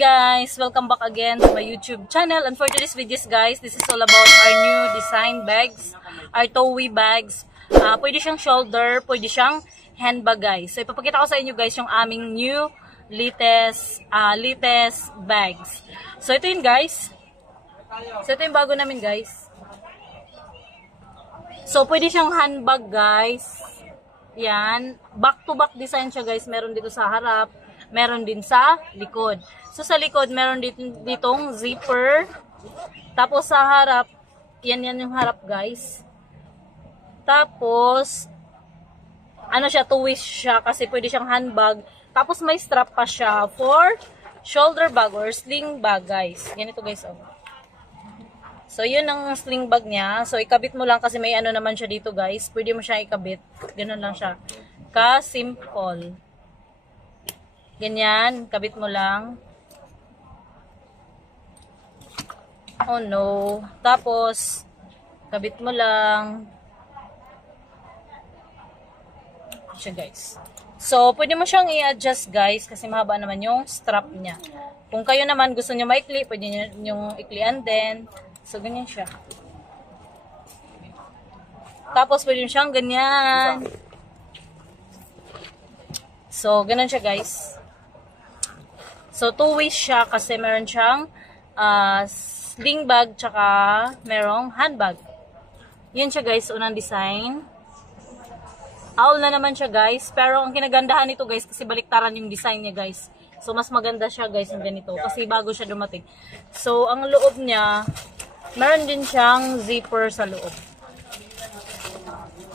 guys! Welcome back again to my YouTube channel. And for today's videos guys, this is all about our new design bags, our towy bags. Pwede siyang shoulder, pwede siyang handbag guys. So ipapakita ko sa inyo guys yung aming new latest bags. So ito yun guys. So ito yung bago namin guys. So pwede siyang handbag guys. Yan. Back to back design siya guys. Meron dito sa harap. Meron din sa likod. So, sa likod, meron ditong zipper. Tapos, sa harap, yan yung harap, guys. Tapos, ano siya, two-waist siya kasi pwede siyang handbag. Tapos, may strap pa siya for shoulder bag or sling bag, guys. Ganito, guys, oh. So, yun ang sling bag niya. So, ikabit mo lang kasi may ano naman siya dito, guys. Pwede mo siya ikabit. Ganun lang siya. Ka-simple. Ganyan, kabit mo lang. Oh no. Tapos, kabit mo lang. Siya guys. So, pwede mo siyang i-adjust guys kasi mahaba naman yung strap niya. Kung kayo naman gusto niyo maikli, pwede niyo yung iklian din. So, ganyan siya. Tapos, pwede mo siyang ganyan. So, ganun siya guys. So, two-waist siya kasi meron siyang sling bag tsaka merong handbag. Yan siya guys, unang design. Owl na naman siya guys. Pero ang kinagandahan nito guys kasi baliktaran yung design niya guys. So, mas maganda siya guys yung ganito kasi bago siya dumating. So, ang loob niya, meron din siyang zipper sa loob.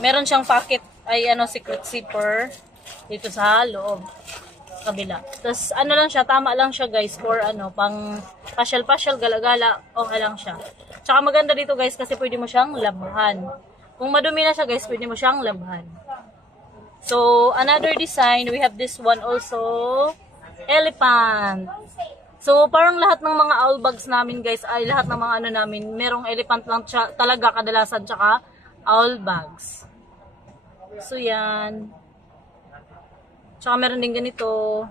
Meron siyang pocket, secret zipper dito sa loob. Kabila. Tapos, ano lang siya, tama lang siya guys for pang pasyal-pasyal, gala-gala, okay lang siya. Tsaka maganda dito guys kasi pwede mo siyang labhan. Kung madumi na siya guys, pwede mo siyang labhan. So, another design, we have this one also, elephant. So, parang lahat ng mga owl bags namin guys, ay lahat ng mga namin, merong elephant lang talaga kadalasan, tsaka owl bags. So, yan. Tsaka meron din ganito.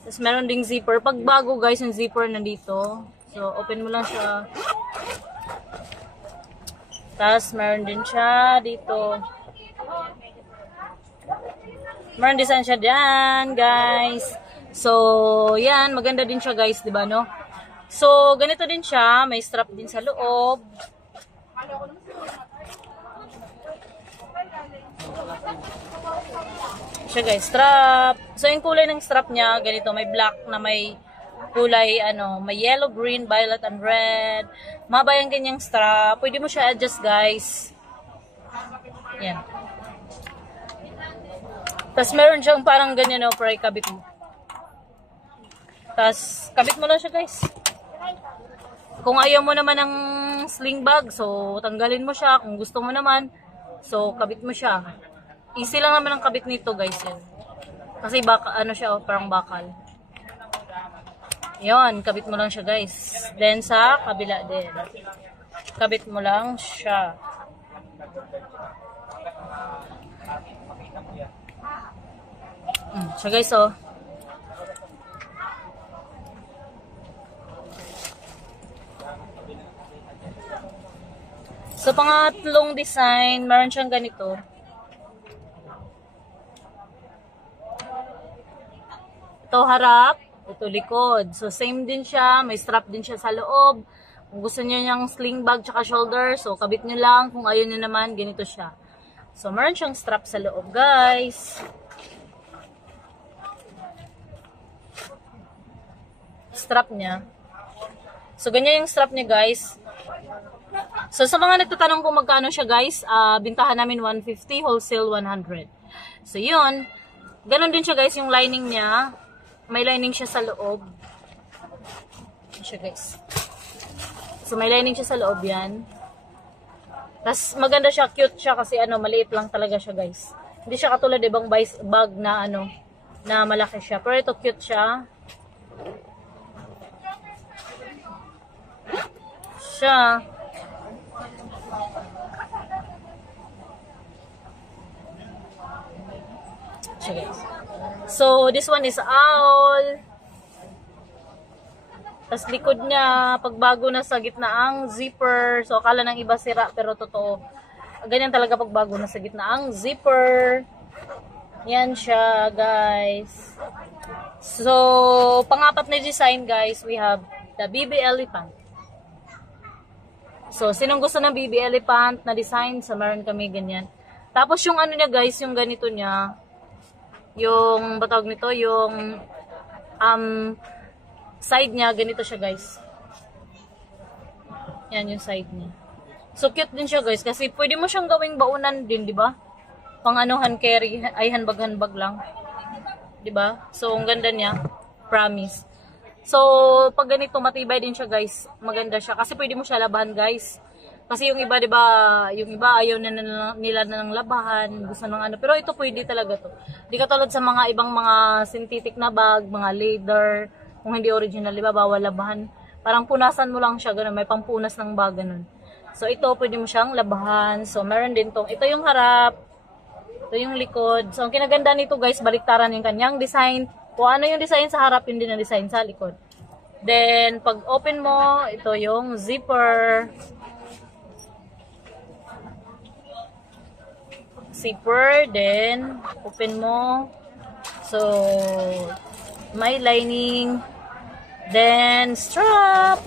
Tapos meron ding zipper. Pag bago guys, yung zipper nandito. So, open mo lang siya. Tapos meron din siya dito. Meron design siya dyan, guys. So, yan. Maganda din siya guys, diba no? So, ganito din siya. May strap din sa loob. Siya guys, strap. So, yung kulay ng strap niya, ganito, may black na may kulay, may yellow, green, violet, and red. Maba yung ganyang strap. Pwede mo siya adjust, guys. Yan. Tapos, meron siyang parang ganyan, para ikabit mo. Tapos, kabit mo lang siya, guys. Kung ayaw mo naman ng sling bag, so, tanggalin mo siya. Kung gusto mo naman, so, kabit mo siya. Easy lang naman ang kabit nito guys yan. Kasi baka, siya parang bakal. Yon, kabit mo lang siya guys. Then sa kabila din. Kabit mo lang siya. Siya guys oh. So pangatlong design, meron siyang ganito. Ito harap, ito likod. So, same din siya. May strap din siya sa loob. Kung gusto niyo niyang sling bag tsaka shoulder, so, kabit niyo lang. Kung ayaw niyo naman, ganito siya. So, meron siyang strap sa loob, guys. Strap niya. So, ganyan yung strap niya, guys. So, sa mga nagtatanong kung magkano siya, guys, bintahan namin 150, wholesale 100. So, yun. Ganon din siya, guys, yung lining niya. May lining siya sa loob. Siya guys. So may lining siya sa loob yan. Tapos maganda siya, cute siya kasi maliit lang talaga siya guys. Hindi siya katulad ibang bag na na malaki siya. Pero ito cute siya. Siya. Siya guys. So, this one is owl. Tas likod niya, pagbago na sa gitna ang zipper. So, akala ng iba sira, pero totoo. Ganyan talaga pagbago na sa gitna ang zipper. Yan siya, guys. So, pang-apat na design, guys, we have the BB Elephant. So, sinong gusto ng BB Elephant na design? So, meron kami ganyan. Tapos, yung ano niya, guys, yung ganito niya, yung, batawag nito, yung, side niya, ganito siya, guys. Yan yung side niya. So, cute din siya, guys. Kasi pwede mo siyang gawing baunan din, di ba? Pang ano, hand carry, ay handbag lang. Di ba? So, ang ganda niya. Promise. So, pag ganito, matibay din siya, guys. Maganda siya. Kasi pwede mo siya labahan, guys. Kasi yung iba, di ba, yung iba ayaw na nila ng labahan, gusto ng ano. Pero ito pwede talaga to. Di katulad sa mga ibang mga synthetic na bag, mga leather, kung hindi original, di ba, bawal labahan. Parang punasan mo lang siya, ganun. May pampunas ng bag, ganun. So, ito, pwede mo siyang labahan. So, meron din tong, ito yung harap, ito yung likod. So, ang kinaganda nito, guys, baliktaran yung kanyang design. Kung ano yung design sa harap, hindi na design sa likod. Then, pag open mo, ito yung zipper. Zipper, then, open mo. So, may lining, then strap.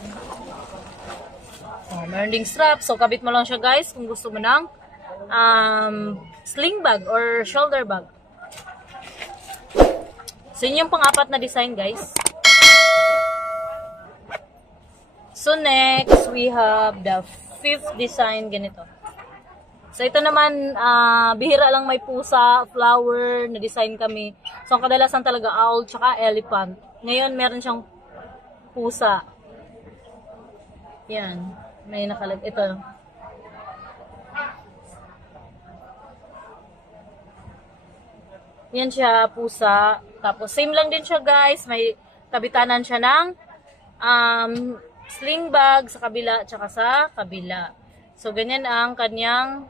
Oh, meron ding strap. So, kabit mo lang siya, guys, kung gusto mo ng sling bag or shoulder bag. So, yun yung pang-apat na design, guys. So, next, we have the fifth design, ganito. So, ito naman, bihira lang may pusa, flower, na design kami. So, ang kadalasan talaga owl, tsaka elephant. Ngayon, meron siyang pusa. Yan. May nakalag. Ito. Yan siya, pusa. Tapos, same lang din siya, guys. May kabitanan siya ng sling bag sa kabila, tsaka sa kabila. So, ganyan ang kanyang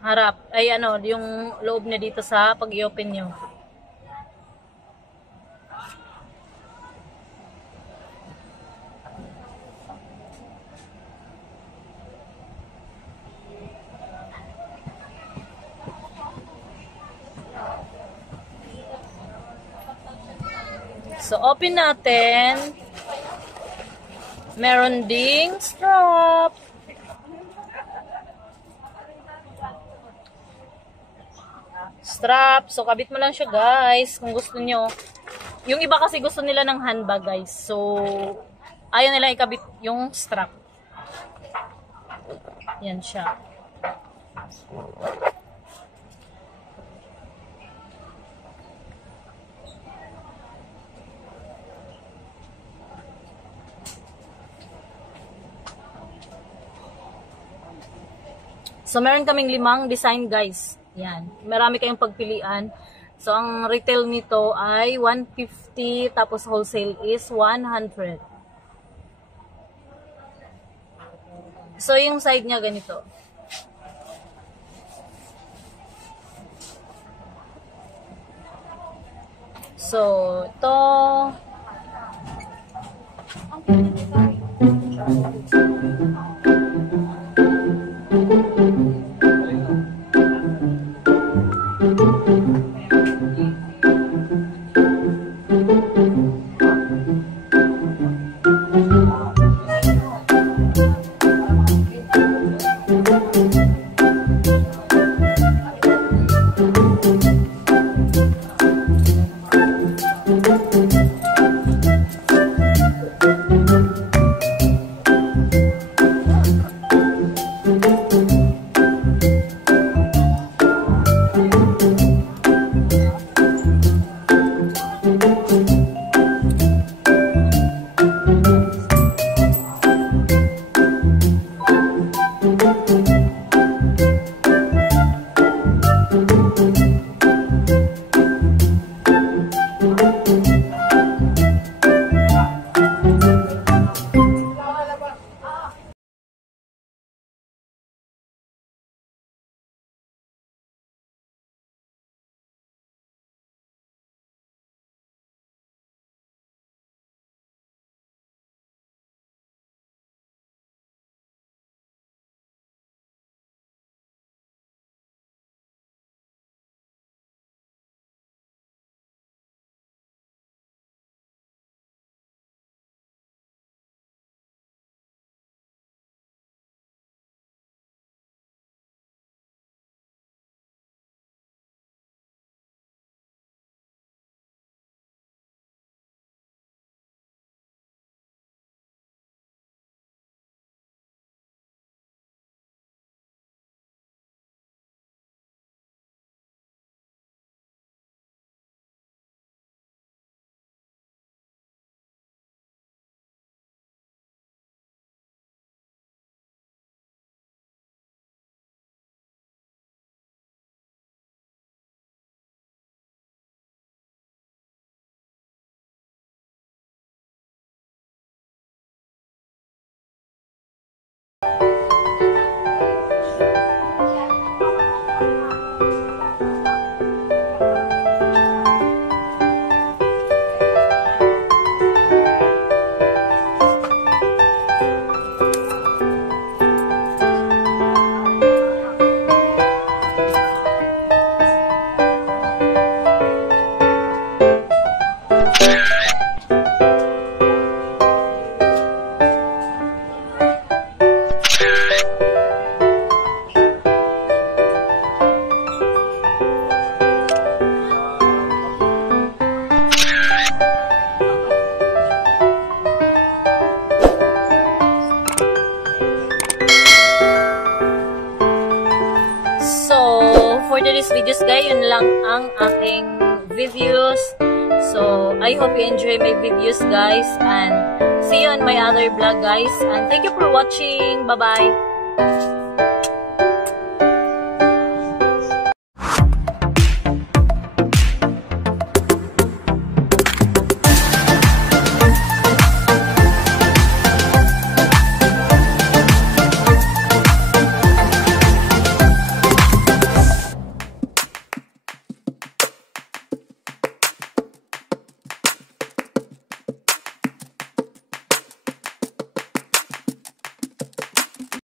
harap. Ay, ano, yung loob niya dito sa pag-i-open nyo. So, open natin. Meron ding strap. Strap. So, kabit mo lang siya, guys, kung gusto nyo. Yung iba kasi gusto nila ng handbag, guys. So, ayaw nila ikabit yung strap. Yan siya. So, meron kaming 5 design, guys. Yan. Marami kayong pagpilian. So, ang retail nito ay 150, tapos wholesale is 100. So, yung side niya ganito. So, ito. for today's videos guys, yun lang ang aking videos. So, I hope you enjoy my videos guys, and see you on my other vlog guys, and thank you for watching. Bye-bye!